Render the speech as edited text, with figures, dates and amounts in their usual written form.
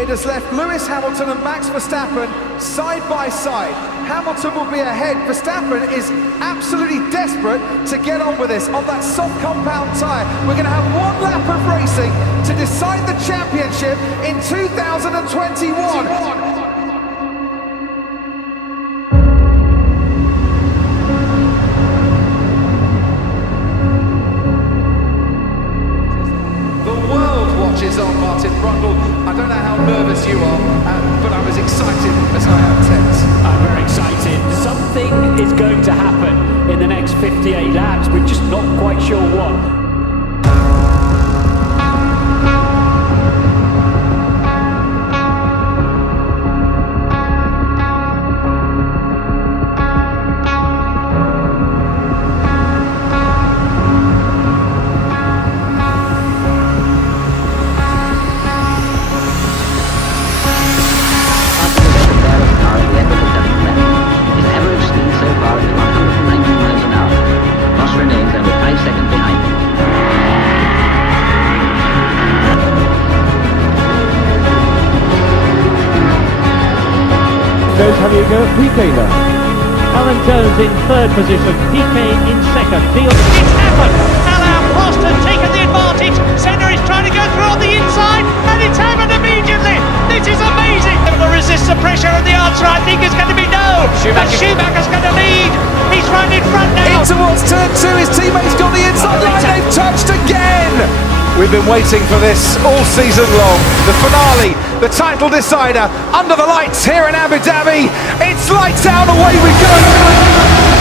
It has left Lewis Hamilton and Max Verstappen side by side. Hamilton will be ahead. Verstappen is absolutely desperate to get on with this on that soft compound tyre. We're going to have one lap of racing to decide the championship in 2021. Watches on Martin Brundle. I don't know how nervous you are, but I'm as excited as I am tense. I'm very excited. Something is going to happen in the next 58 laps. We're just not quite sure what. Have you go Pier there? Alan Jones in third position, Pier in second. It's happened! Alain Prost has taken the advantage. Senna is trying to go through on the inside, and it's happened immediately. This is amazing. Able to resist the pressure, and the answer I think is going to be no. Schumacher's going to lead. He's right in front now. In towards turn 2, his teammates got the inside line. They've touched again. We've been waiting for this all season long. The finale, the title decider, under the lights here in Abu Dhabi. It's lights out, away we go.